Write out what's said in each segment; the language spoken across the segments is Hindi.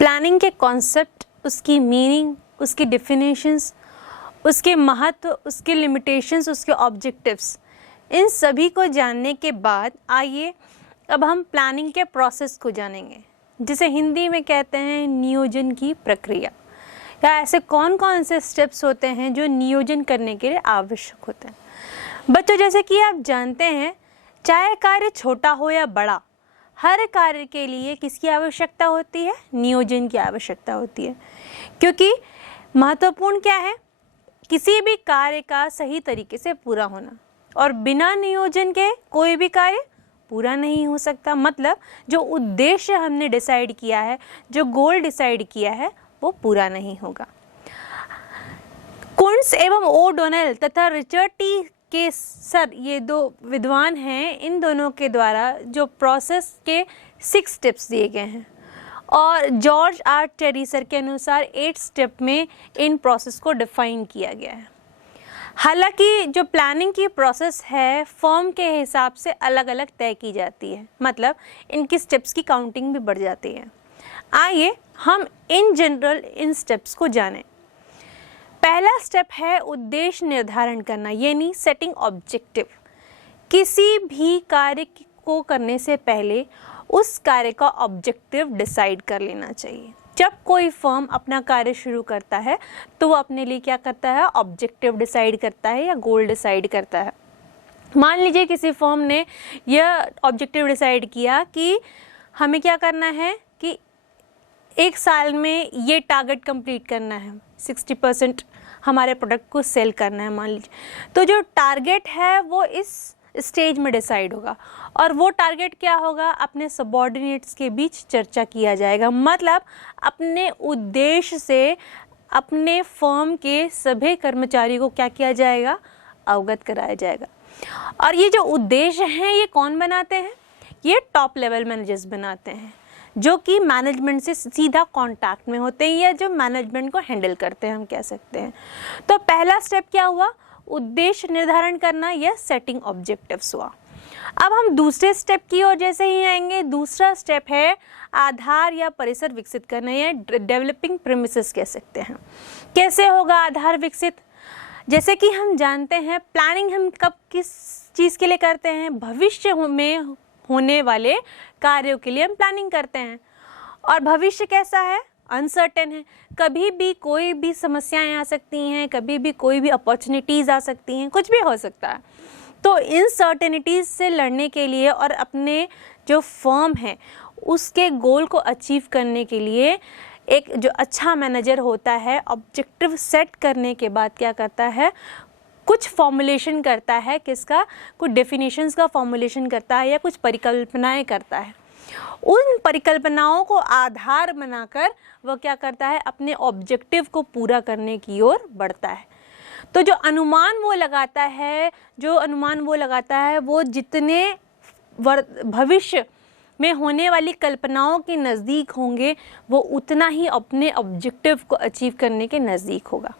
प्लानिंग के कॉन्सेप्ट, उसकी मीनिंग, उसकी डेफिनेशंस, उसके महत्व, उसके लिमिटेशंस, उसके ऑब्जेक्टिव्स, इन सभी को जानने के बाद आइए अब हम प्लानिंग के प्रोसेस को जानेंगे, जिसे हिंदी में कहते हैं नियोजन की प्रक्रिया। या ऐसे कौन कौन से स्टेप्स होते हैं जो नियोजन करने के लिए आवश्यक होते हैं। बच्चों, जैसे कि आप जानते हैं, चाहे कार्य छोटा हो या बड़ा, हर कार्य के लिए किसकी आवश्यकता होती है? नियोजन की आवश्यकता होती है। क्योंकि महत्वपूर्ण क्या है? किसी भी कार्य का सही तरीके से पूरा होना, और बिना नियोजन के कोई भी कार्य पूरा नहीं हो सकता। मतलब जो उद्देश्य हमने डिसाइड किया है, जो गोल डिसाइड किया है, वो पूरा नहीं होगा। कुंट्स एवं ओ'डोनेल तथा रिचर्ड टी केसर, ये दो विद्वान हैं, इन दोनों के द्वारा जो प्रोसेस के 6 स्टेप्स दिए गए हैं, और जॉर्ज आर टेरिसर के अनुसार 8 स्टेप में इन प्रोसेस को डिफाइन किया गया है। हालांकि जो प्लानिंग की प्रोसेस है फर्म के हिसाब से अलग अलग तय की जाती है, मतलब इनकी स्टेप्स की काउंटिंग भी बढ़ जाती है। आइए हम इन जनरल इन स्टेप्स को जानें। पहला स्टेप है उद्देश्य निर्धारण करना, यानी सेटिंग ऑब्जेक्टिव। किसी भी कार्य को करने से पहले उस कार्य का ऑब्जेक्टिव डिसाइड कर लेना चाहिए। जब कोई फर्म अपना कार्य शुरू करता है तो वो अपने लिए क्या करता है? ऑब्जेक्टिव डिसाइड करता है या गोल डिसाइड करता है। मान लीजिए किसी फर्म ने यह ऑब्जेक्टिव डिसाइड किया कि हमें क्या करना है कि 1 साल में ये टारगेट कंप्लीट करना है, 60% हमारे प्रोडक्ट को सेल करना है मान लीजिए। तो जो टारगेट है वो इस स्टेज में डिसाइड होगा, और वो टारगेट क्या होगा? अपने सबऑर्डिनेट्स के बीच चर्चा किया जाएगा। मतलब अपने उद्देश्य से अपने फर्म के सभी कर्मचारियों को क्या किया जाएगा? अवगत कराया जाएगा। और ये जो उद्देश्य हैं ये कौन बनाते हैं? ये टॉप लेवल मैनेजर्स बनाते हैं, जो कि मैनेजमेंट से सीधा कांटेक्ट में होते हैं, या जो मैनेजमेंट को हैंडल करते हैं हम कह सकते हैं। तो पहला स्टेप क्या हुआ? उद्देश्य निर्धारण करना या सेटिंग ऑब्जेक्टिव्स हुआ। अब हम दूसरे स्टेप की ओर जैसे ही आएंगे, दूसरा स्टेप है आधार या परिसर विकसित करना, या डेवलपिंग प्रीमिसेस कह सकते हैं। कैसे होगा आधार विकसित? जैसे कि हम जानते हैं प्लानिंग हम कब किस चीज़ के लिए करते हैं? भविष्य में होने वाले कार्यों के लिए हम प्लानिंग करते हैं, और भविष्य कैसा है? अनसर्टेन है। कभी भी कोई भी समस्याएं आ सकती हैं, कभी भी कोई भी अपॉर्चुनिटीज़ आ सकती हैं, कुछ भी हो सकता है। तो इन सर्टेनिटीज़ से लड़ने के लिए और अपने जो फर्म है उसके गोल को अचीव करने के लिए एक जो अच्छा मैनेजर होता है, ऑब्जेक्टिव सेट करने के बाद क्या करता है? कुछ फॉर्मुलेशन करता है। किसका? कुछ डेफिनेशंस का फॉर्मुलेशन करता है, या कुछ परिकल्पनाएं करता है। उन परिकल्पनाओं को आधार बनाकर वह क्या करता है? अपने ऑब्जेक्टिव को पूरा करने की ओर बढ़ता है। तो जो अनुमान वो लगाता है वो जितने भविष्य में होने वाली कल्पनाओं के नज़दीक होंगे, वो उतना ही अपने ऑब्जेक्टिव को अचीव करने के नज़दीक होगा।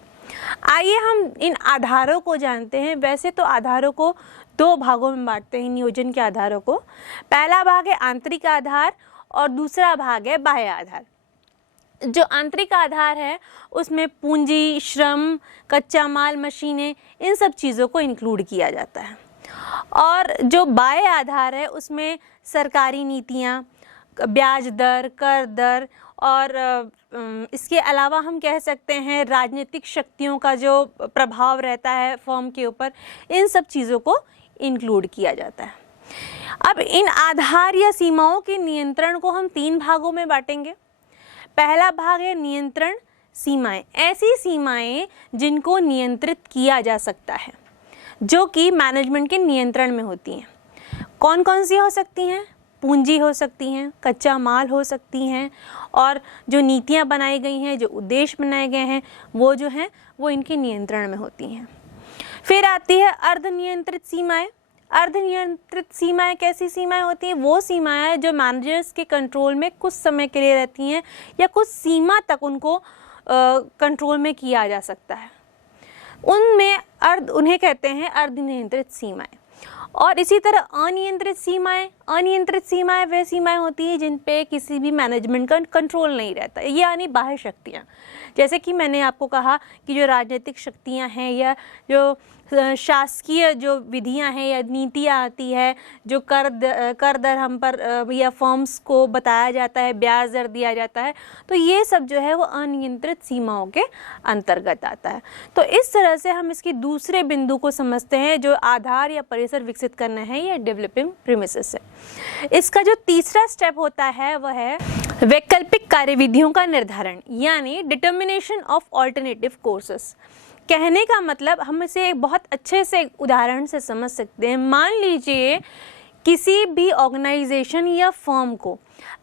आइए हम इन आधारों को जानते हैं। वैसे तो आधारों को 2 भागों में बांटते हैं, नियोजन के आधारों को। पहला भाग है आंतरिक आधार और दूसरा भाग है बाह्य आधार। जो आंतरिक आधार है उसमें पूंजी, श्रम, कच्चा माल, मशीनें, इन सब चीज़ों को इंक्लूड किया जाता है। और जो बाह्य आधार है उसमें सरकारी नीतियाँ, ब्याज दर, कर दर, और इसके अलावा हम कह सकते हैं राजनीतिक शक्तियों का जो प्रभाव रहता है फर्म के ऊपर, इन सब चीज़ों को इंक्लूड किया जाता है। अब इन आधार या सीमाओं के नियंत्रण को हम 3 भागों में बांटेंगे। पहला भाग है नियंत्रण सीमाएं। ऐसी सीमाएं जिनको नियंत्रित किया जा सकता है, जो कि मैनेजमेंट के नियंत्रण में होती हैं। कौन कौन सी हो सकती हैं? पूंजी हो सकती हैं, कच्चा माल हो सकती हैं, और जो नीतियां बनाई गई हैं, जो उद्देश्य बनाए गए हैं, वो जो हैं वो इनके नियंत्रण में होती हैं। फिर आती है अर्ध नियंत्रित सीमाएं। अर्ध नियंत्रित सीमाएं कैसी सीमाएं होती हैं? वो सीमाएं जो मैनेजर्स के कंट्रोल में कुछ समय के लिए रहती हैं, या कुछ सीमा तक उनको कंट्रोल में किया जा सकता है। उन्हें कहते हैं अर्ध नियंत्रित सीमाएं। और इसी तरह अनियंत्रित सीमाएं वह सीमाएं होती हैं जिन पे किसी भी मैनेजमेंट का कंट्रोल नहीं रहता, ये यानी बाह्य शक्तियाँ। जैसे कि मैंने आपको कहा कि जो राजनीतिक शक्तियाँ हैं या जो शासकीय जो विधियां हैं या नीतियां आती है, जो कर दर हम पर या फर्म्स को बताया जाता है, ब्याज दर दिया जाता है, तो ये सब जो है वो अनियंत्रित सीमाओं के अंतर्गत आता है। तो इस तरह से हम इसकी दूसरे बिंदु को समझते हैं, जो आधार या परिसर विकसित करना है या डेवलपिंग प्रीमिसेस है। इसका जो तीसरा स्टेप होता है वह है वैकल्पिक कार्यविधियों का निर्धारण, यानी डिटर्मिनेशन ऑफ ऑल्टरनेटिव कोर्सेस। कहने का मतलब हम इसे एक बहुत अच्छे से उदाहरण से समझ सकते हैं। मान लीजिए किसी भी ऑर्गेनाइजेशन या फर्म को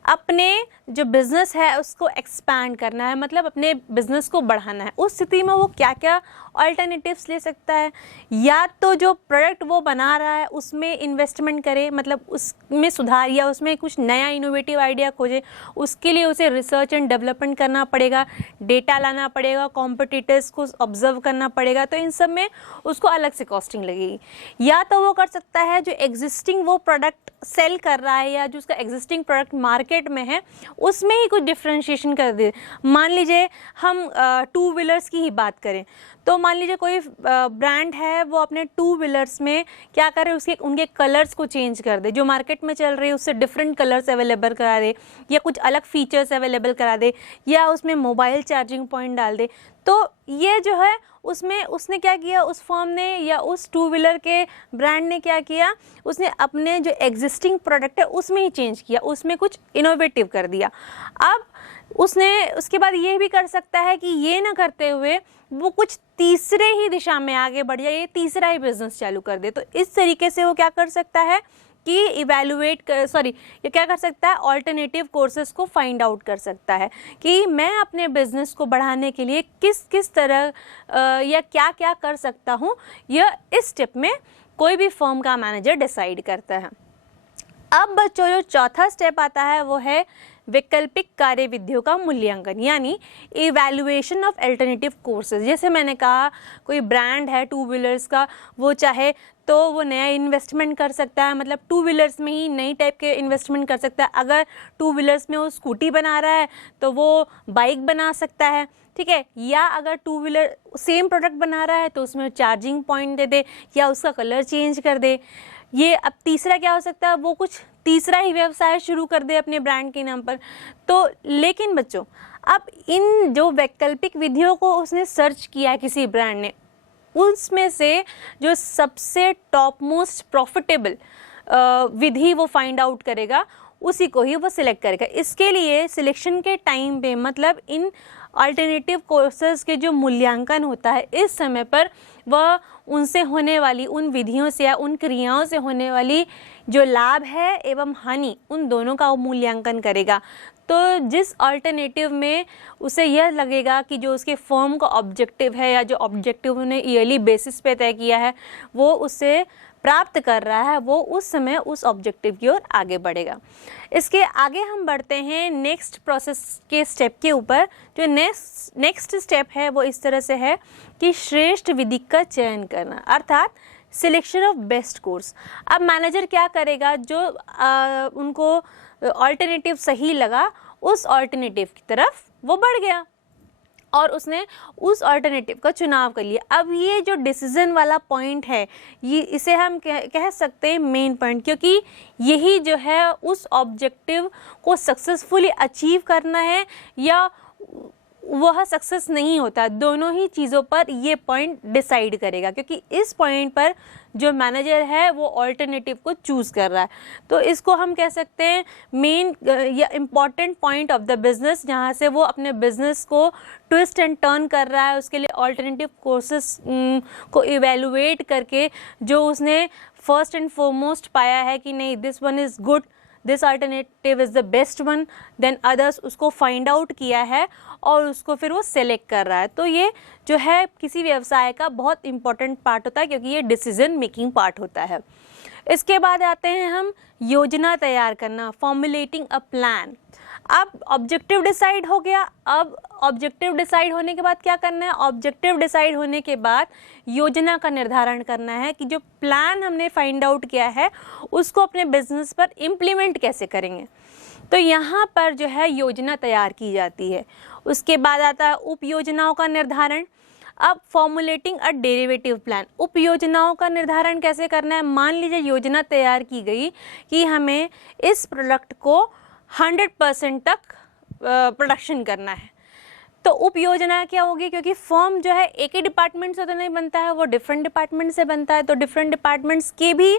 अपने जो बिज़नेस है उसको एक्सपैंड करना है, मतलब अपने बिज़नेस को बढ़ाना है। उस स्थिति में वो क्या क्या अल्टरनेटिव्स ले सकता है? या तो जो प्रोडक्ट वो बना रहा है उसमें इन्वेस्टमेंट करे, मतलब उसमें सुधार या उसमें कुछ नया इनोवेटिव आइडिया खोजे। उसके लिए उसे रिसर्च एंड डेवलपमेंट करना पड़ेगा, डेटा लाना पड़ेगा, कॉम्पिटिटर्स को ऑब्जर्व करना पड़ेगा, तो इन सब में उसको अलग से कॉस्टिंग लगेगी। या तो वो कर सकता है जो एग्जिस्टिंग वो प्रोडक्ट सेल कर रहा है या जो उसका एग्जिस्टिंग प्रोडक्ट मार्केट में है उसमें ही कुछ डिफ्रेंशिएशन कर दे। मान लीजिए हम टू व्हीलर्स की ही बात करें, तो मान लीजिए कोई ब्रांड है, वो अपने टू व्हीलर्स में क्या करे, उनके कलर्स को चेंज कर दे, जो मार्केट में चल रही है उससे डिफरेंट कलर्स अवेलेबल करा दे, या कुछ अलग फीचर्स अवेलेबल करा दे, या उसमें मोबाइल चार्जिंग पॉइंट डाल दे। तो ये जो है उसमें उसने क्या किया, उस फर्म ने या उस टू व्हीलर के ब्रांड ने क्या किया, उसने अपने जो एग्जिस्टिंग प्रोडक्ट है उसमें ही चेंज किया, उसमें कुछ इनोवेटिव कर दिया। अब उसने उसके बाद ये भी कर सकता है कि ये ना करते हुए वो कुछ तीसरे ही दिशा में आगे बढ़ जाए, ये तीसरा ही बिजनेस चालू कर दे। तो इस तरीके से वो क्या कर सकता है कि ये क्या कर सकता है, ऑल्टरनेटिव कोर्सेज को फाइंड आउट कर सकता है कि मैं अपने बिजनेस को बढ़ाने के लिए किस किस तरह या क्या क्या कर सकता हूँ। यह इस स्टेप में कोई भी फर्म का मैनेजर डिसाइड करता है। अब बच्चों जो चौथा स्टेप आता है वो है वैकल्पिक कार्यविधियों का मूल्यांकन, यानी इवैल्यूएशन ऑफ अल्टरनेटिव कोर्सेज। जैसे मैंने कहा कोई ब्रांड है टू व्हीलर्स का, वो चाहे तो वो नया इन्वेस्टमेंट कर सकता है, मतलब टू व्हीलर्स में ही नई टाइप के इन्वेस्टमेंट कर सकता है। अगर टू व्हीलर्स में वो स्कूटी बना रहा है तो वो बाइक बना सकता है, ठीक है। या अगर टू व्हीलर सेम प्रोडक्ट बना रहा है तो उसमें चार्जिंग पॉइंट दे दे या उसका कलर चेंज कर दे। ये अब तीसरा क्या हो सकता है, वो कुछ तीसरा ही व्यवसाय शुरू कर दे अपने ब्रांड के नाम पर। तो लेकिन बच्चों अब इन जो वैकल्पिक विधियों को उसने सर्च किया है किसी ब्रांड ने, उसमें से जो सबसे टॉप मोस्ट प्रॉफिटेबल विधि वो फाइंड आउट करेगा, उसी को ही वो सिलेक्ट करेगा। इसके लिए सिलेक्शन के टाइम पे, मतलब इन अल्टरनेटिव कोर्सेज के जो मूल्यांकन होता है, इस समय पर वह उनसे होने वाली उन विधियों से या उन क्रियाओं से होने वाली जो लाभ है एवं हानि, उन दोनों का मूल्यांकन करेगा। तो जिस अल्टरनेटिव में उसे यह लगेगा कि जो उसके फर्म का ऑब्जेक्टिव है या जो ऑब्जेक्टिव उन्हें ईयरली बेसिस पे तय किया है वो उससे प्राप्त कर रहा है, वो उस समय उस ऑब्जेक्टिव की ओर आगे बढ़ेगा। इसके आगे हम बढ़ते हैं नेक्स्ट प्रोसेस के स्टेप के ऊपर। जो नेक्स्ट स्टेप है वो इस तरह से है कि श्रेष्ठ विधि का चयन करना, अर्थात सिलेक्शन ऑफ बेस्ट कोर्स। अब मैनेजर क्या करेगा, जो उनको ऑल्टरनेटिव सही लगा उस ऑल्टरनेटिव की तरफ वो बढ़ गया और उसने उस ऑल्टरनेटिव का चुनाव कर लिया। अब ये जो डिसीजन वाला पॉइंट है, ये इसे हम कह सकते हैं मेन पॉइंट, क्योंकि यही जो है उस ऑब्जेक्टिव को सक्सेसफुली अचीव करना है या वह सक्सेस नहीं होता, दोनों ही चीज़ों पर ये पॉइंट डिसाइड करेगा, क्योंकि इस पॉइंट पर जो मैनेजर है वो ऑल्टरनेटिव को चूज़ कर रहा है। तो इसको हम कह सकते हैं मेन या important point of the business, जहाँ से वो अपने बिजनेस को ट्विस्ट एंड टर्न कर रहा है। उसके लिए ऑल्टरनेटिव कोर्सेस को इवेलुएट करके जो उसने फर्स्ट एंड फॉरमोस्ट पाया है कि नहीं this one is good, this alternative is the best one, than others, उसको फाइंड आउट किया है और उसको फिर वो सेलेक्ट कर रहा है। तो ये जो है किसी व्यवसाय का बहुत इंपॉर्टेंट पार्ट होता है, क्योंकि ये डिसीजन मेकिंग पार्ट होता है। इसके बाद आते हैं हम योजना तैयार करना, फॉर्मुलेटिंग अ प्लान। अब ऑब्जेक्टिव डिसाइड हो गया। अब ऑब्जेक्टिव डिसाइड होने के बाद क्या करना है? ऑब्जेक्टिव डिसाइड होने के बाद योजना का निर्धारण करना है कि जो प्लान हमने फाइंड आउट किया है उसको अपने बिजनेस पर इम्प्लीमेंट कैसे करेंगे। तो यहाँ पर जो है योजना तैयार की जाती है। उसके बाद आता है उप योजनाओं का निर्धारण। अब फॉर्मुलेटिंग अ डेरिवेटिव प्लान, उप योजनाओं का निर्धारण कैसे करना है? मान लीजिए योजना तैयार की गई कि हमें इस प्रोडक्ट को 100% तक प्रोडक्शन करना है, तो उप योजना क्या होगी? क्योंकि फर्म जो है एक ही डिपार्टमेंट से तो नहीं बनता है, वो डिफरेंट डिपार्टमेंट से बनता है, तो डिफरेंट डिपार्टमेंट्स की भी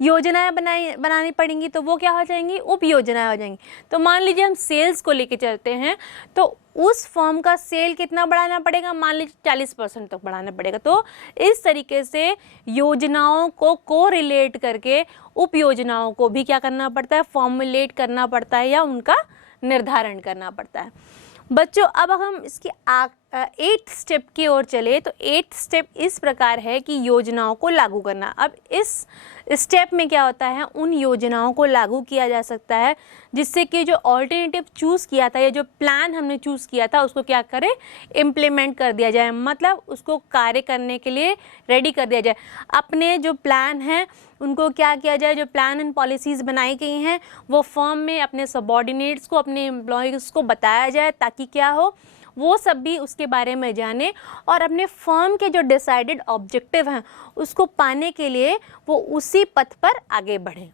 योजनाएं बनानी पड़ेंगी, तो वो क्या हो जाएंगी? उप योजनाएं हो जाएंगी। तो मान लीजिए हम सेल्स को लेके चलते हैं, तो उस फर्म का सेल कितना बढ़ाना पड़ेगा? मान लीजिए 40% तक बढ़ाना पड़ेगा। तो इस तरीके से योजनाओं को कोरिलेट करके उप योजनाओं को भी क्या करना पड़ता है? फॉर्मुलेट करना पड़ता है या उनका निर्धारण करना पड़ता है। बच्चों, अब हम इसकी 8th स्टेप की ओर चले तो 8th स्टेप इस प्रकार है कि योजनाओं को लागू करना। अब इस स्टेप में क्या होता है? उन योजनाओं को लागू किया जा सकता है जिससे कि जो ऑल्टरनेटिव चूज़ किया था या जो प्लान हमने चूज़ किया था उसको क्या करें? इम्प्लीमेंट कर दिया जाए, मतलब उसको कार्य करने के लिए रेडी कर दिया जाए। अपने जो प्लान हैं उनको क्या किया जाए? जो प्लान एंड पॉलिसीज़ बनाई गई हैं वो फर्म में अपने सबॉर्डिनेट्स को, अपने एम्प्लॉयज़ को बताया जाए, ताकि क्या हो, वो सब भी उसके बारे में जाने और अपने फर्म के जो डिसाइडेड ऑब्जेक्टिव हैं उसको पाने के लिए वो उसी पथ पर आगे बढ़ें।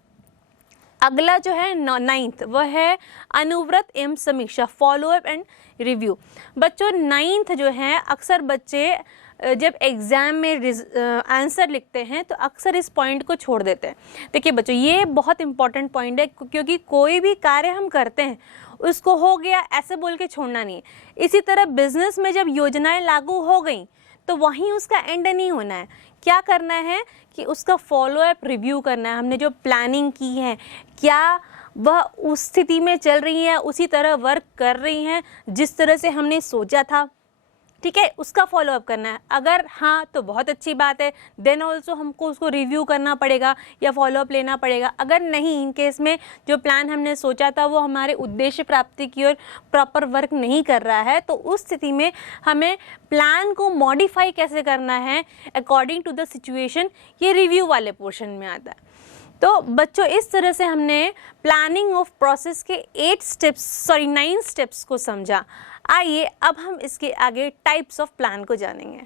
अगला जो है 9th वह है अनुव्रत एवं समीक्षा, फॉलोअप एंड रिव्यू। बच्चों 9th जो है, अक्सर बच्चे जब एग्ज़ाम में आंसर लिखते हैं तो अक्सर इस पॉइंट को छोड़ देते हैं। देखिए बच्चों, ये बहुत इंपॉर्टेंट पॉइंट है, क्योंकि कोई भी कार्य हम करते हैं उसको हो गया ऐसे बोल के छोड़ना नहीं है। इसी तरह बिजनेस में जब योजनाएं लागू हो गई तो वहीं उसका एंड नहीं होना है। क्या करना है कि उसका फॉलोअप रिव्यू करना है। हमने जो प्लानिंग की है क्या वह उस स्थिति में चल रही है, उसी तरह वर्क कर रही हैं जिस तरह से हमने सोचा था, ठीक है, उसका फॉलोअप करना है। अगर हाँ तो बहुत अच्छी बात है, देन ऑल्सो हमको उसको रिव्यू करना पड़ेगा या फॉलोअप लेना पड़ेगा। अगर नहीं, इन केस में जो प्लान हमने सोचा था वो हमारे उद्देश्य प्राप्ति की ओर प्रॉपर वर्क नहीं कर रहा है, तो उस स्थिति में हमें प्लान को मॉडिफाई कैसे करना है अकॉर्डिंग टू द सिचुएशन, ये रिव्यू वाले पोर्शन में आता है। तो बच्चों इस तरह से हमने प्लानिंग ऑफ प्रोसेस के 9 स्टेप्स को समझा। आइए अब हम इसके आगे टाइप्स ऑफ प्लान को जानेंगे।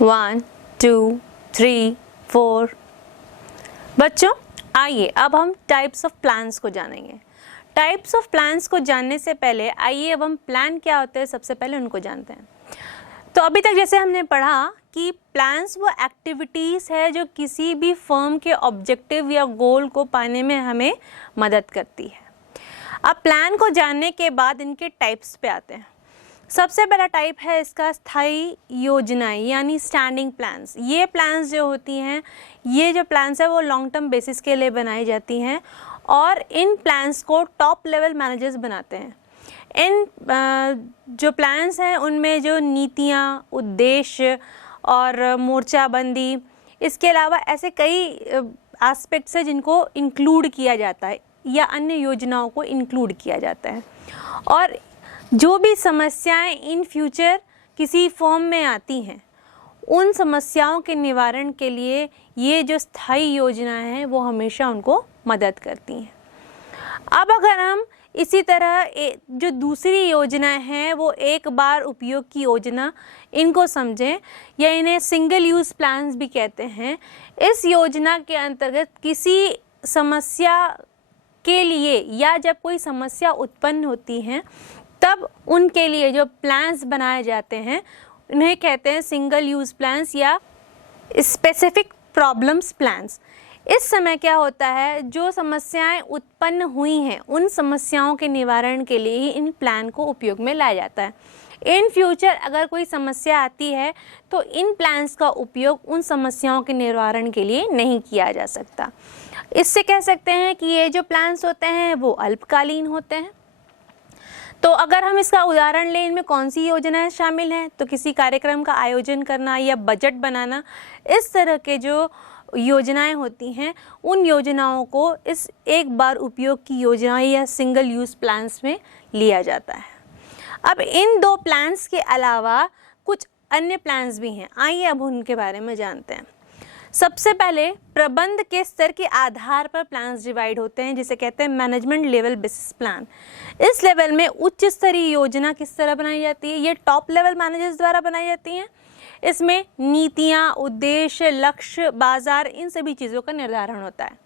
One, two, three, 4। बच्चों आइए अब हम टाइप्स ऑफ प्लान्स को जानेंगे। टाइप्स ऑफ प्लान्स को जानने से पहले आइए अब हम प्लान क्या होते हैं सबसे पहले उनको जानते हैं। तो अभी तक जैसे हमने पढ़ा कि प्लान्स वो एक्टिविटीज़ है जो किसी भी फर्म के ऑब्जेक्टिव या गोल को पाने में हमें मदद करती है। अब प्लान को जानने के बाद इनके टाइप्स पे आते हैं। सबसे पहला टाइप है इसका स्थायी योजनाएं यानी स्टैंडिंग प्लान्स। ये प्लान्स जो होती हैं, ये जो प्लान्स है वो लॉन्ग टर्म बेसिस के लिए बनाई जाती हैं और इन प्लान्स को टॉप लेवल मैनेजर्स बनाते हैं। इन जो प्लान्स हैं उनमें जो नीतियाँ, उद्देश्य और मोर्चाबंदी, इसके अलावा ऐसे कई एस्पेक्ट्स हैं जिनको इंक्लूड किया जाता है या अन्य योजनाओं को इंक्लूड किया जाता है। और जो भी समस्याएं इन फ्यूचर किसी फर्म में आती हैं उन समस्याओं के निवारण के लिए ये जो स्थायी योजनाएं हैं वो हमेशा उनको मदद करती हैं। अब अगर हम इसी तरह जो दूसरी योजनाएं हैं वो एक बार उपयोग की योजना, इनको समझें या इन्हें सिंगल यूज़ प्लान्स भी कहते हैं। इस योजना के अंतर्गत किसी समस्या के लिए या जब कोई समस्या उत्पन्न होती है तब उनके लिए जो प्लान्स बनाए जाते हैं उन्हें कहते हैं सिंगल यूज़ प्लान्स या स्पेसिफिक प्रॉब्लम्स प्लान्स। इस समय क्या होता है, जो समस्याएं उत्पन्न हुई हैं उन समस्याओं के निवारण के लिए ही इन प्लान को उपयोग में लाया जाता है। इन फ्यूचर अगर कोई समस्या आती है तो इन प्लान्स का उपयोग उन समस्याओं के निवारण के लिए नहीं किया जा सकता। इससे कह सकते हैं कि ये जो प्लान्स होते हैं वो अल्पकालीन होते हैं। तो अगर हम इसका उदाहरण लें, इनमें कौन सी योजनाएं शामिल हैं, तो किसी कार्यक्रम का आयोजन करना या बजट बनाना, इस तरह के जो योजनाएं होती हैं उन योजनाओं को इस एक बार उपयोग की योजनाएं या सिंगल यूज़ प्लान्स में लिया जाता है। अब इन दो प्लान्स के अलावा कुछ अन्य प्लान्स भी हैं, आइए अब उनके बारे में जानते हैं। सबसे पहले प्रबंध के स्तर के आधार पर प्लान्स डिवाइड होते हैं, जिसे कहते हैं मैनेजमेंट लेवल बेसिस प्लान। इस लेवल में उच्च स्तरीय योजना किस तरह बनाई जाती है, ये टॉप लेवल मैनेजर्स द्वारा बनाई जाती हैं। इसमें नीतियाँ, उद्देश्य, लक्ष्य, बाजार, इन सभी चीज़ों का निर्धारण होता है।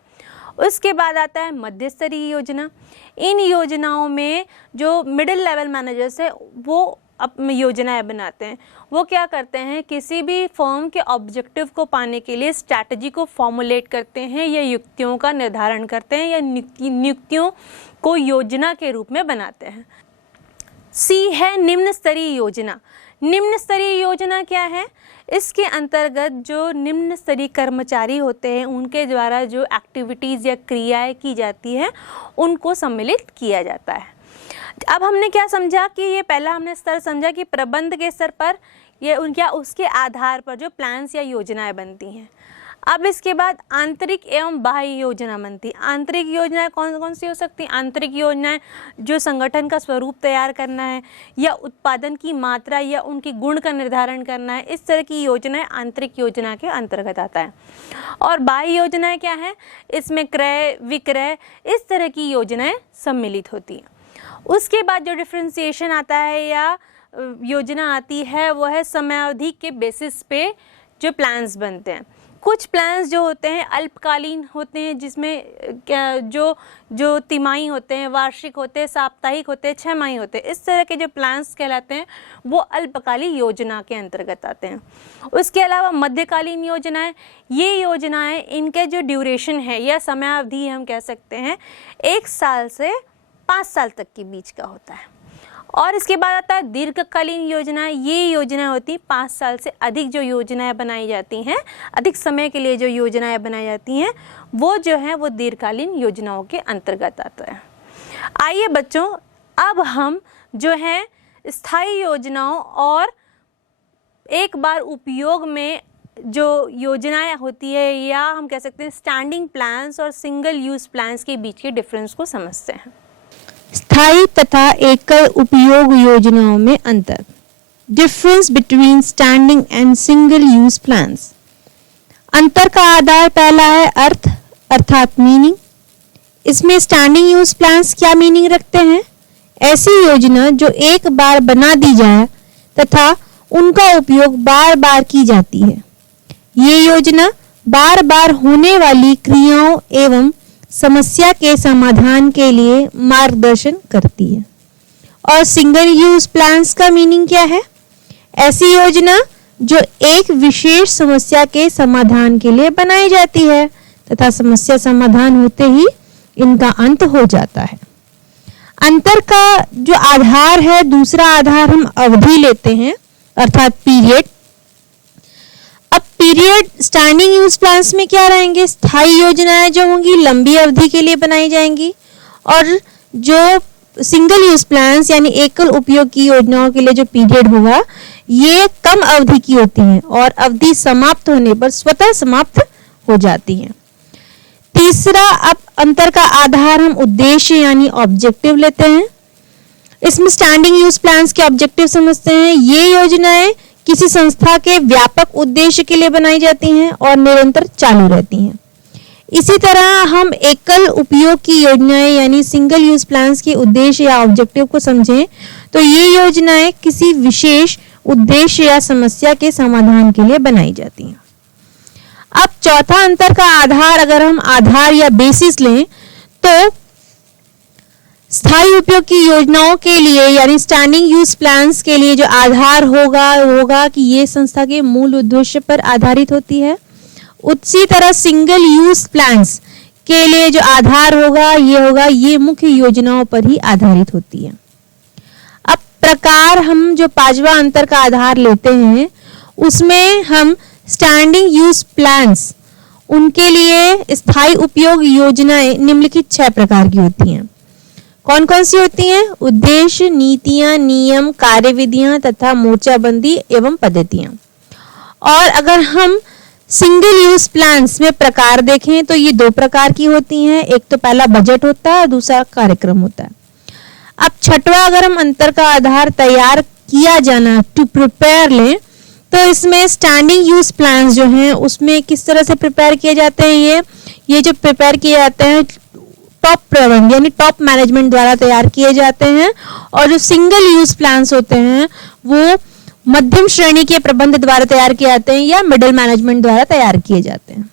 उसके बाद आता है मध्य स्तरीय योजना। इन योजनाओं में जो मिडिल लेवल मैनेजर्स है वो अब योजनाएं बनाते हैं। वो क्या करते हैं, किसी भी फर्म के ऑब्जेक्टिव को पाने के लिए स्ट्रैटेजी को फॉर्मुलेट करते हैं या युक्तियों का निर्धारण करते हैं या नियुक्तियों को योजना के रूप में बनाते हैं। सी है निम्न स्तरीय योजना। निम्न स्तरीय योजना क्या है? इसके अंतर्गत जो निम्न स्तरीय कर्मचारी होते हैं उनके द्वारा जो एक्टिविटीज़ या क्रियाएं की जाती हैं उनको सम्मिलित किया जाता है। अब हमने क्या समझा कि ये पहला हमने स्तर समझा कि प्रबंध के स्तर पर ये उसके आधार पर जो प्लान्स या योजनाएं बनती हैं। अब इसके बाद आंतरिक एवं बाह्य योजना बनती है। आंतरिक योजनाएं कौन कौन सी हो सकती हैं? आंतरिक योजनाएं जो संगठन का स्वरूप तैयार करना है या उत्पादन की मात्रा या उनकी गुण का निर्धारण करना है, इस तरह की योजनाएं आंतरिक योजना के अंतर्गत आता है। और बाह्य योजनाएं क्या है? इसमें क्रय विक्रय इस तरह की योजनाएं सम्मिलित होती हैं। उसके बाद जो डिफ्रेंसिएशन आता है या योजना आती है वो है समयावधि के बेसिस पे जो प्लान्स बनते हैं। कुछ प्लान्स जो होते हैं अल्पकालीन होते हैं, जिसमें जो तिमाही होते हैं, वार्षिक होते हैं, साप्ताहिक होते हैं, 6 माही होते हैं। इस तरह के जो प्लान्स कहलाते हैं वो अल्पकालीन योजना के अंतर्गत आते हैं। उसके अलावा मध्यकालीन योजनाएं, ये योजनाएं इनके जो ड्यूरेशन है या समयावधि हम कह सकते हैं 1 साल से 5 साल तक के बीच का होता है। और इसके बाद आता है दीर्घकालीन योजनाएं। ये योजनाएं होती 5 साल से अधिक जो योजनाएं बनाई जाती हैं, अधिक समय के लिए जो योजनाएं बनाई जाती हैं वो जो है वो दीर्घकालीन योजनाओं के अंतर्गत आता है। आइए बच्चों, अब हम जो है स्थायी योजनाओं और एक बार उपयोग में जो योजनाएं होती है या हम कह सकते हैं स्टैंडिंग प्लान्स और सिंगल यूज़ प्लान्स के बीच के डिफरेंस को समझते हैं। स्थायी तथा एकल उपयोग योजनाओं में अंतर। Difference between standing and single use plans. अंतर का आधार पहला है अर्थ अर्थात मीनिंग। इसमें स्टैंडिंग यूज प्लान्स क्या मीनिंग रखते हैं? ऐसी योजना जो एक बार बना दी जाए तथा उनका उपयोग बार बार की जाती है। ये योजना बार बार होने वाली क्रियाओं एवं समस्या के समाधान के लिए मार्गदर्शन करती है। और सिंगल यूज प्लान्स का मीनिंग क्या है? ऐसी योजना जो एक विशेष समस्या के समाधान के लिए बनाई जाती है तथा समस्या समाधान होते ही इनका अंत हो जाता है। अंतर का जो आधार है, दूसरा आधार हम अवधि लेते हैं अर्थात पीरियड। अब पीरियड स्टैंडिंग यूज प्लान्स में क्या रहेंगे? स्थायी योजनाएं जो होंगी लंबी अवधि के लिए बनाई जाएंगी और जो सिंगल यूज प्लान्स यानी एकल उपयोग की योजनाओं के लिए जो पीरियड होगा ये कम अवधि की होती हैं और अवधि समाप्त होने पर स्वतः समाप्त हो जाती हैं। तीसरा अब अंतर का आधार हम उद्देश्य यानी ऑब्जेक्टिव लेते हैं। इसमें स्टैंडिंग यूज प्लान्स के ऑब्जेक्टिव समझते हैं। ये योजनाएं किसी संस्था के व्यापक उद्देश्य के लिए बनाई जाती हैं और निरंतर चालू रहती हैं। इसी तरह हम एकल उपयोग की योजनाएं यानी सिंगल यूज प्लान्स के उद्देश्य या ऑब्जेक्टिव को समझें तो ये योजनाएं किसी विशेष उद्देश्य या समस्या के समाधान के लिए बनाई जाती हैं। अब चौथा अंतर का आधार अगर हम आधार या बेसिस लें तो स्थायी उपयोग की योजनाओं के लिए यानी स्टैंडिंग यूज प्लान्स के लिए जो आधार होगा कि ये संस्था के मूल उद्देश्य पर आधारित होती है। उसी तरह सिंगल यूज प्लान्स के लिए जो आधार होगा ये मुख्य योजनाओं पर ही आधारित होती है। अब प्रकार हम जो पांचवा अंतर का आधार लेते हैं उसमें हम स्टैंडिंग यूज प्लान्स उनके लिए स्थायी उपयोग योजनाएं निम्नलिखित 6 प्रकार की होती हैं। कौन कौन सी होती हैं? उद्देश्य, नीतियां, नियम, कार्यविधियां तथा मोर्चाबंदी एवं पद्धतियां। और अगर हम सिंगल यूज प्लान्स में प्रकार देखें तो ये दो प्रकार की होती हैं, एक तो पहला बजट होता है, दूसरा कार्यक्रम होता है। अब छठवां अगर हम अंतर का आधार तैयार किया जाना टू प्रिपेयर लें तो इसमें स्टैंडिंग यूज प्लान्स जो हैं उसमें किस तरह से प्रिपेयर किए जाते हैं, ये जो प्रिपेयर किए जाते हैं टॉप प्रबंध यानी टॉप मैनेजमेंट द्वारा तैयार किए जाते हैं, और जो सिंगल यूज प्लान्स होते हैं वो मध्यम श्रेणी के प्रबंध द्वारा तैयार किए जाते हैं या मिडिल मैनेजमेंट द्वारा तैयार किए जाते हैं।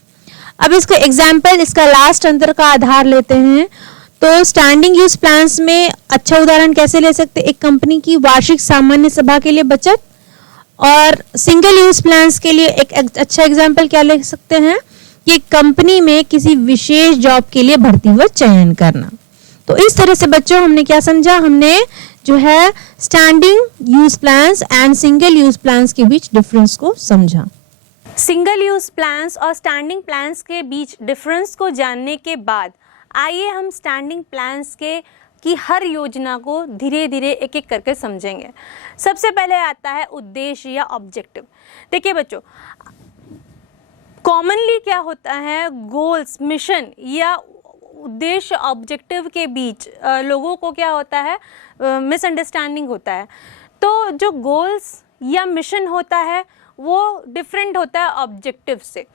अब इसका एग्जाम्पल, इसका लास्ट अंतर का आधार लेते हैं तो स्टैंडिंग यूज प्लान्स में अच्छा उदाहरण कैसे ले सकते हैं, एक कंपनी की वार्षिक सामान्य सभा के लिए बचत, और सिंगल यूज प्लान्स के लिए एक अच्छा एग्जाम्पल क्या ले सकते हैं कि कंपनी में किसी विशेष जॉब के लिए भर्ती व चयन करना। तो इस तरह से बच्चों हमने क्या समझा, हमने जो है standing use plans and single use plans के बीच डिफरेंस को समझा। सिंगल यूज प्लान्स और स्टैंडिंग प्लान्स के बीच डिफरेंस को जानने के बाद आइए हम स्टैंडिंग प्लान्स की हर योजना को धीरे धीरे एक एक करके समझेंगे। सबसे पहले आता है उद्देश्य या ऑब्जेक्टिव। देखिए बच्चों, कॉमनली क्या होता है, गोल्स, मिशन या उद्देश्य ऑब्जेक्टिव के बीच लोगों को क्या होता है, मिसअंडरस्टैंडिंग होता है। तो जो गोल्स या मिशन होता है वो डिफरेंट होता है ऑब्जेक्टिव से।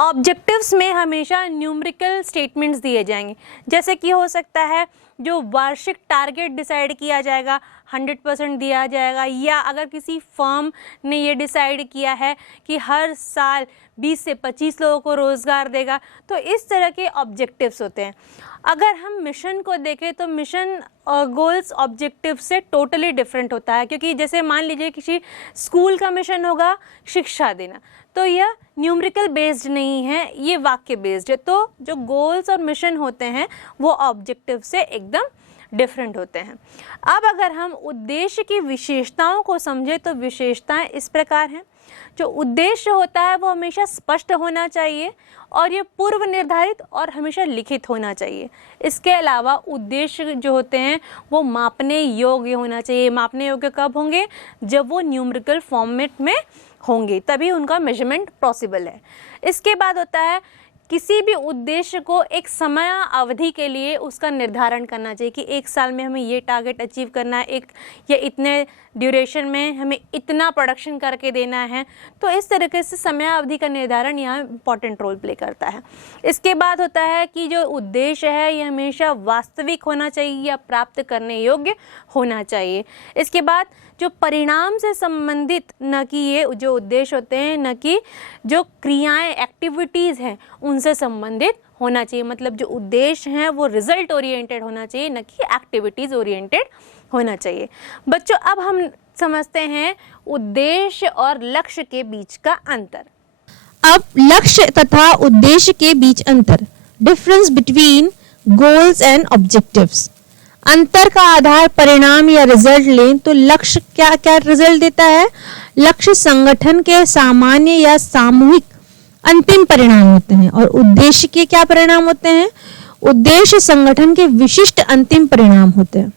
ऑब्जेक्टिव्स में हमेशा न्यूमेरिकल स्टेटमेंट्स दिए जाएंगे, जैसे कि हो सकता है जो वार्षिक टारगेट डिसाइड किया जाएगा 100% दिया जाएगा, या अगर किसी फर्म ने ये डिसाइड किया है कि हर साल 20 से 25 लोगों को रोज़गार देगा, तो इस तरह के ऑब्जेक्टिव्स होते हैं। अगर हम मिशन को देखें तो मिशन गोल्स ऑब्जेक्टिव से टोटली डिफरेंट होता है, क्योंकि जैसे मान लीजिए किसी स्कूल का मिशन होगा शिक्षा देना, तो यह न्यूमेरिकल बेस्ड नहीं है, ये वाक्य बेस्ड है। तो जो गोल्स और मिशन होते हैं वो ऑब्जेक्टिव से एकदम डिफरेंट होते हैं। अब अगर हम उद्देश्य की विशेषताओं को समझें तो विशेषताएं इस प्रकार हैं। जो उद्देश्य होता है वो हमेशा स्पष्ट होना चाहिए और ये पूर्व निर्धारित और हमेशा लिखित होना चाहिए। इसके अलावा उद्देश्य जो होते हैं वो मापने योग्य होना चाहिए। मापने योग्य कब होंगे? जब वो न्यूमेरिकल फॉर्मेट में होंगे, तभी उनका मेजरमेंट पॉसिबल है। इसके बाद होता है किसी भी उद्देश्य को एक समय अवधि के लिए उसका निर्धारण करना चाहिए कि एक साल में हमें ये टारगेट अचीव करना है, एक या इतने ड्यूरेशन में हमें इतना प्रोडक्शन करके देना है। तो इस तरीके से समय अवधि का निर्धारण यहाँ इम्पॉर्टेंट रोल प्ले करता है। इसके बाद होता है कि जो उद्देश्य है ये हमेशा वास्तविक होना चाहिए या प्राप्त करने योग्य होना चाहिए। इसके बाद जो परिणाम से संबंधित, न कि ये जो उद्देश्य होते हैं, न कि जो क्रियाएं एक्टिविटीज़ हैं उनसे संबंधित होना चाहिए। मतलब जो उद्देश्य हैं वो रिजल्ट ओरिएंटेड होना चाहिए, न कि एक्टिविटीज़ ओरिएंटेड होना चाहिए। बच्चों, अब हम समझते हैं उद्देश्य और लक्ष्य के बीच का अंतर। अब लक्ष्य तथा उद्देश्य के बीच अंतर, difference between goals and objectives. अंतर का आधार परिणाम या रिजल्ट लें तो लक्ष्य क्या क्या रिजल्ट देता है? लक्ष्य संगठन के सामान्य या सामूहिक अंतिम परिणाम होते हैं और उद्देश्य के क्या परिणाम होते हैं? उद्देश्य संगठन के विशिष्ट अंतिम परिणाम होते हैं।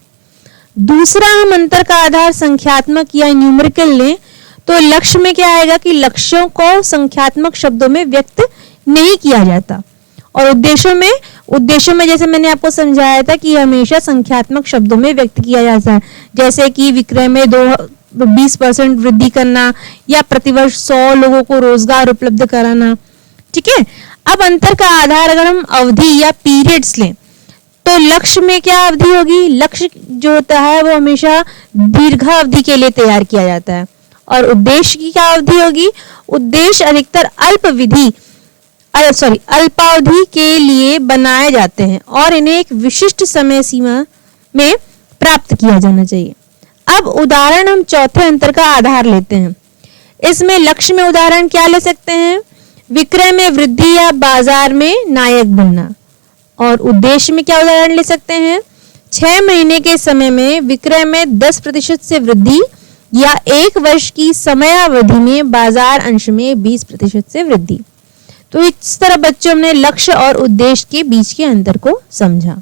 दूसरा, हम अंतर का आधार संख्यात्मक या न्यूमेरिकल लें तो लक्ष्य में क्या आएगा कि लक्ष्यों को संख्यात्मक शब्दों में व्यक्त नहीं किया जाता, और उद्देश्यों में जैसे मैंने आपको समझाया था कि हमेशा संख्यात्मक शब्दों में व्यक्त किया जाता है, जैसे कि विक्रय में 20% वृद्धि करना या प्रतिवर्ष 100 लोगों को रोजगार उपलब्ध कराना। ठीक है। अब अंतर का आधार अगर हम अवधि या पीरियड्स लें तो लक्ष्य में क्या अवधि होगी? लक्ष्य जो होता है वो हमेशा दीर्घावधि के लिए तैयार किया जाता है, और उद्देश्य की क्या अवधि होगी? उद्देश्य अधिकतर अल्पावधि के लिए बनाए जाते हैं और इन्हें एक विशिष्ट समय सीमा में प्राप्त किया जाना चाहिए। अब उदाहरण हम चौथे अंतर का आधार लेते हैं। इसमें लक्ष्य में उदाहरण क्या ले सकते हैं? विक्रय में वृद्धि या बाजार में नायक बनना। और उद्देश्य में क्या उदाहरण ले सकते हैं? 6 महीने के समय में विक्रय में 10% से वृद्धि या 1 वर्ष की समयावधि में बाजार अंश में 20% से वृद्धि। तो इस तरह बच्चों ने लक्ष्य और उद्देश्य के बीच के अंतर को समझा।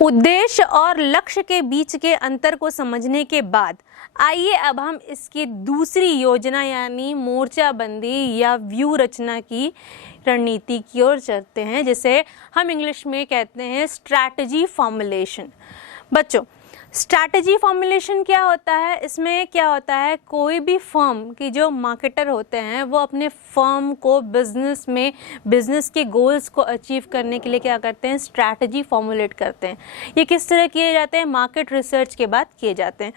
उद्देश्य और लक्ष्य के बीच के अंतर को समझने के बाद आइए अब हम इसकी दूसरी योजना यानी मोर्चाबंदी या व्यू रचना की रणनीति की ओर चलते हैं, जिसे हम इंग्लिश में कहते हैं स्ट्रैटेजी फॉर्मुलेशन। बच्चों, स्ट्रैटेजी फॉर्मुलेशन क्या होता है? इसमें क्या होता है, कोई भी फर्म की जो मार्केटर होते हैं वो अपने फर्म को बिजनेस के गोल्स को अचीव करने के लिए क्या करते हैं, स्ट्रैटेजी फॉर्मुलेट करते हैं। ये किस तरह किए जाते हैं? मार्केट रिसर्च के बाद किए जाते हैं।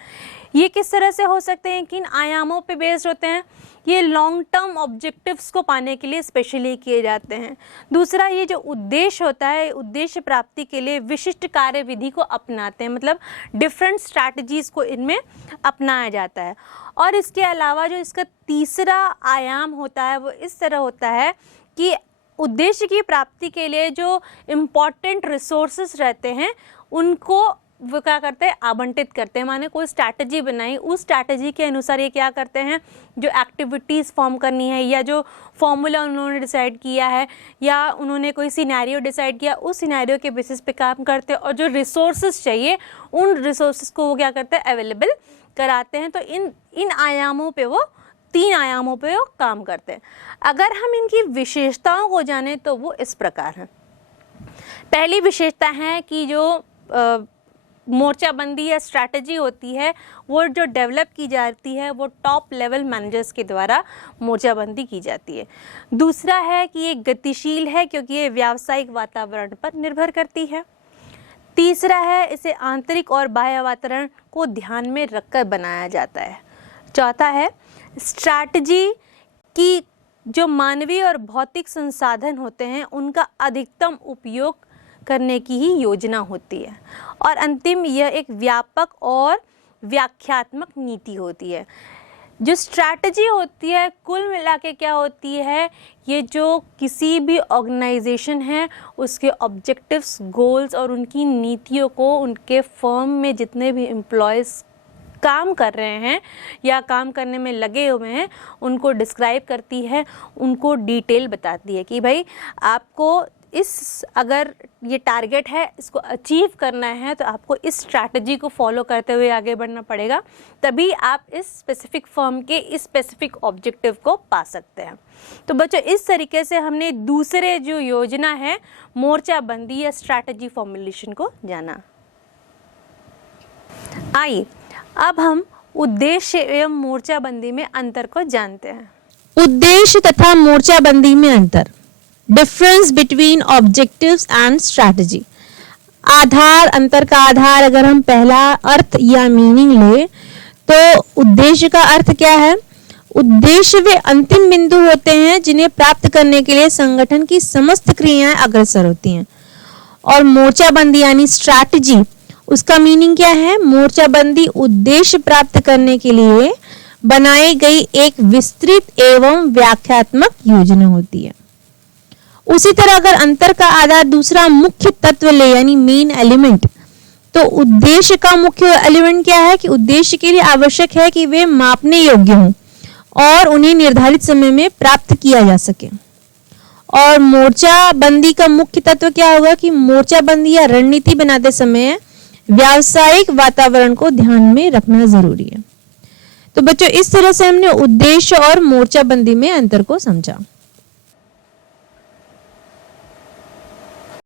ये किस तरह से हो सकते हैं, किन आयामों पे बेस्ड होते हैं? ये लॉन्ग टर्म ऑब्जेक्टिव्स को पाने के लिए स्पेशली किए जाते हैं। दूसरा, ये जो उद्देश्य होता है, उद्देश्य प्राप्ति के लिए विशिष्ट कार्यविधि को अपनाते हैं, मतलब डिफरेंट स्ट्रैटेजीज को इनमें अपनाया जाता है। और इसके अलावा जो इसका तीसरा आयाम होता है वो इस तरह होता है कि उद्देश्य की प्राप्ति के लिए जो इम्पॉर्टेंट रिसोर्सेस रहते हैं उनको वो क्या करते हैं, आवंटित करते हैं। माने कोई स्ट्रैटेजी बनाई, उस स्ट्रैटेजी के अनुसार ये क्या करते हैं, जो एक्टिविटीज़ फॉर्म करनी है या जो फॉर्मूला उन्होंने डिसाइड किया है या उन्होंने कोई सिनेरियो डिसाइड किया, उस सिनेरियो के बेसिस पे काम करते हैं। और जो रिसोर्सेज चाहिए उन रिसोर्सेज को वो क्या करते हैं, अवेलेबल कराते हैं। तो इन आयामों पे वो 3 आयामों पे वो काम करते हैं। अगर हम इनकी विशेषताओं को जानें तो वो इस प्रकार हैं। पहली विशेषता है कि जो मोर्चाबंदी या स्ट्रैटेजी होती है वो जो डेवलप की जाती है वो टॉप लेवल मैनेजर्स के द्वारा मोर्चाबंदी की जाती है। दूसरा है कि ये गतिशील है क्योंकि ये व्यावसायिक वातावरण पर निर्भर करती है। तीसरा है, इसे आंतरिक और बाह्य वातावरण को ध्यान में रखकर बनाया जाता है। चौथा है, स्ट्रैटेजी की जो मानवीय और भौतिक संसाधन होते हैं उनका अधिकतम उपयोग करने की ही योजना होती है। और अंतिम, यह एक व्यापक और व्याख्यात्मक नीति होती है। जो स्ट्रैटेजी होती है कुल मिला के क्या होती है, ये जो किसी भी ऑर्गेनाइजेशन है उसके ऑब्जेक्टिव्स, गोल्स और उनकी नीतियों को उनके फर्म में जितने भी एम्प्लॉयज़ काम कर रहे हैं या काम करने में लगे हुए हैं उनको डिस्क्राइब करती है, उनको डिटेल बताती है कि भाई आपको अगर ये टारगेट है इसको अचीव करना है तो आपको इस स्ट्रैटेजी को फॉलो करते हुए आगे बढ़ना पड़ेगा, तभी आप इस स्पेसिफिक फर्म के इस स्पेसिफिक ऑब्जेक्टिव को पा सकते हैं। तो बच्चों, इस तरीके से हमने दूसरे जो योजना है मोर्चाबंदी या स्ट्रैटेजी फॉर्मुलेशन को जाना। आइए अब हम उद्देश्य एवं मोर्चाबंदी में अंतर को जानते हैं। उद्देश्य तथा मोर्चाबंदी में अंतर, difference between objectives and strategy. आधार, अंतर का आधार अगर हम पहला अर्थ या मीनिंग ले तो उद्देश्य का अर्थ क्या है? उद्देश्य वे अंतिम बिंदु होते हैं जिन्हें प्राप्त करने के लिए संगठन की समस्त क्रियाएं अग्रसर होती हैं। और मोर्चाबंदी यानी स्ट्रैटेजी, उसका मीनिंग क्या है? मोर्चाबंदी उद्देश्य प्राप्त करने के लिए बनाई गई एक विस्तृत एवं व्याख्यात्मक योजना होती है। उसी तरह अगर अंतर का आधार दूसरा मुख्य तत्व ले यानी मेन एलिमेंट, तो उद्देश्य का मुख्य एलिमेंट क्या है कि उद्देश्य के लिए आवश्यक है कि वे मापने योग्य हों और उन्हें निर्धारित समय में प्राप्त किया जा सके। और मोर्चाबंदी का मुख्य तत्व क्या होगा कि मोर्चाबंदी या रणनीति बनाते समय व्यावसायिक वातावरण को ध्यान में रखना जरूरी है। तो बच्चों, इस तरह से हमने उद्देश्य और मोर्चाबंदी में अंतर को समझा।